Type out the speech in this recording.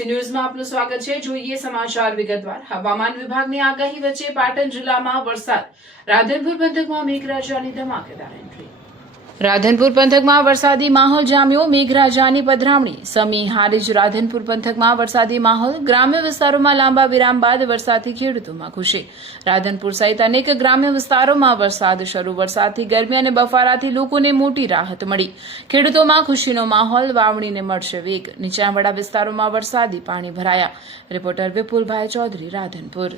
ABC ન્યૂઝમાં આપનું સ્વાગત છે। જોઈએ સમાચાર વિગતવાર। હવામાન વિભાગની આગાહી વચ્ચે પાટણ જિલ્લામાં વરસાદ। રાધનપુર પંથકમાં મેઘરાજાની ધમાકેદાર એન્ટ્રી। રાધનપુર પંથકમાં વરસાદી માહોલ જામ્યો। મેઘરાજાની પધરામણી। સમી હારીજ રાધનપુર પંથકમાં વરસાદી માહોલ। ગ્રામ્ય વિસ્તારોમાં લાંબા વિરામ બાદ વરસાદથી ખેડૂતોમાં ખુશી। રાધનપુર સહિત અનેક ગ્રામ્ય વિસ્તારોમાં વરસાદ શરૂ। વરસાદથી ગરમી અને બફારાથી લોકોને મોટી રાહત મળી। ખેડૂતોમાં ખુશીનો માહોલ। વાવણીને મળશે વેગ। નીચાણવાળા વિસ્તારોમાં વરસાદી પાણી ભરાયા। રિપોર્ટર વિપુલભાઈ ચૌધરી, રાધનપુર।